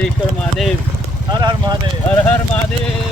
भुलेश्वर महादेव, हर हर महादेव. हर हर महादेव.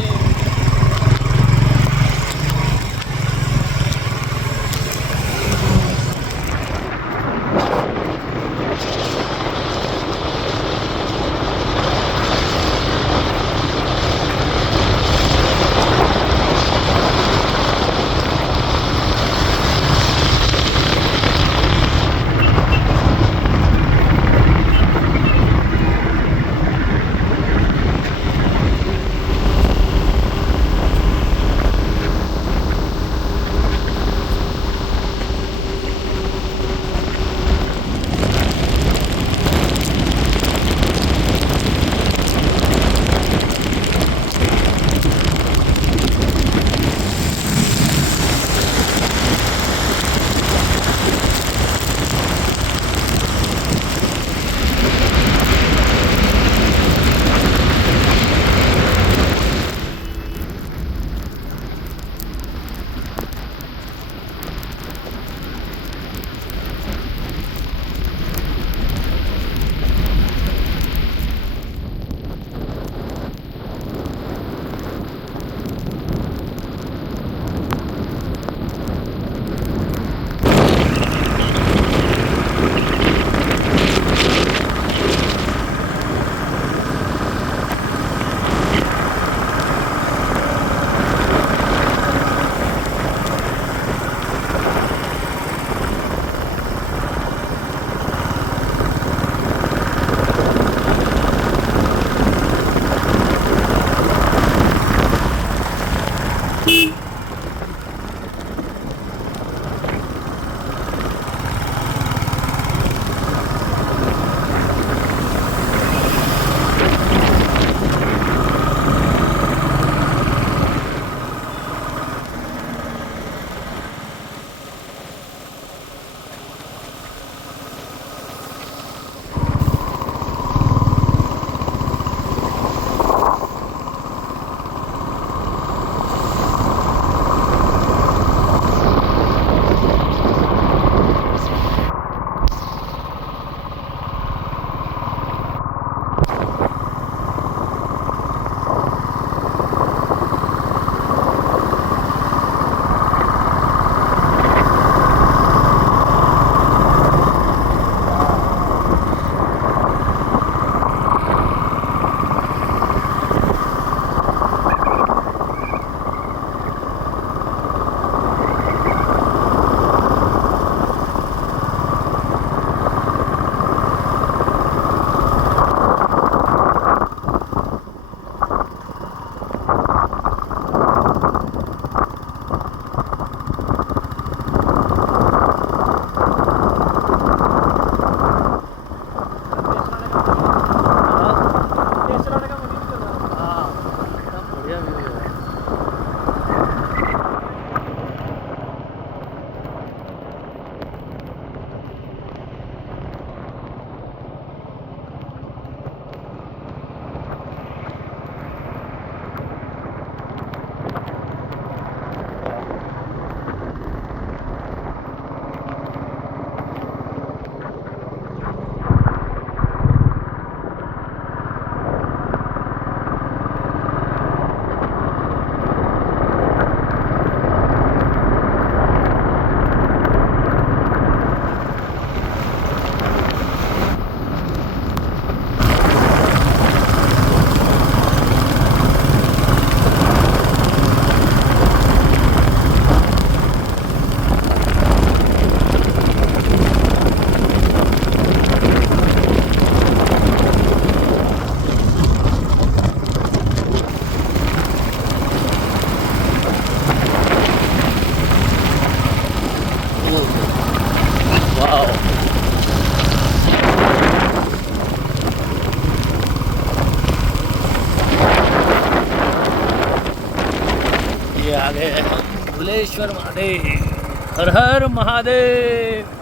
भुलेश्वर महादेव, हर हर महादेव.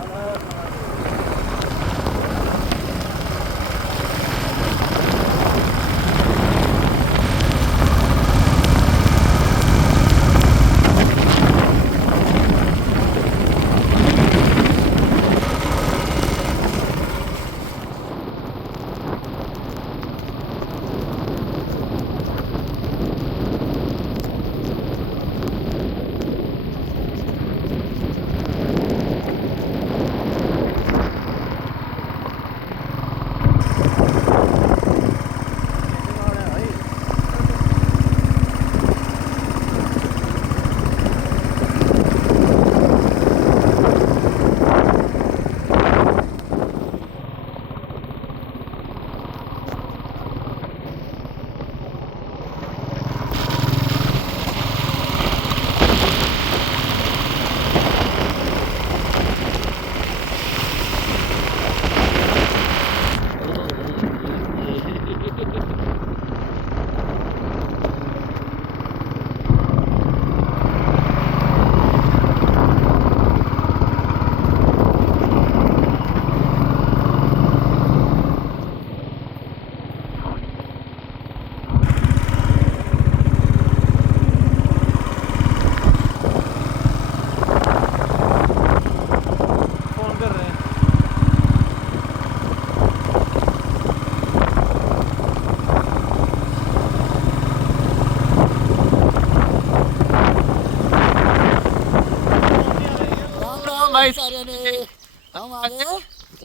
भाई सारे ने हम आ गए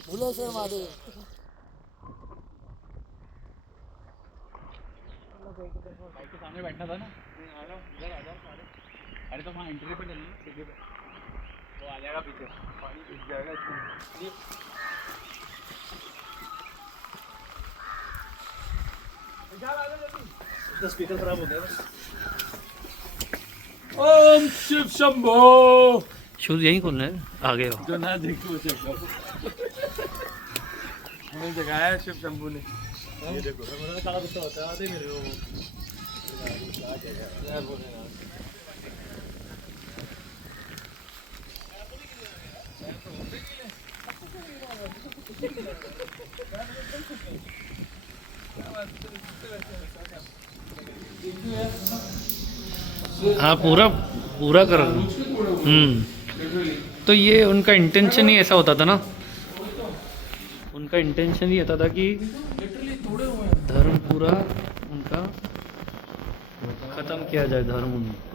भुलेश्वर महादेव। बाइक के सामने बैठना था ना। इधर आ जाओ सारे। अरे तो वहाँ एंट्री पे चलना सीधे पे, वो आ जाएगा पीछे, पानी दिख जाएगा इसमें। स्पीकर खराब हो गया बस। ओम शिव शंभो। शूज यहीं खोलना है, आगे हो। जो ना देखो शिव शंभो हमें जगाया शिव शंभू ने। ये देखो मेरा काला कुत्ता होता है, आते मेरे को हाँ पूरा पूरा कर। तो ये उनका इंटेंशन ही ऐसा होता था ना, उनका इंटेंशन ही होता था कि धर्म पूरा उनका खत्म किया जाए, धर्म उनका।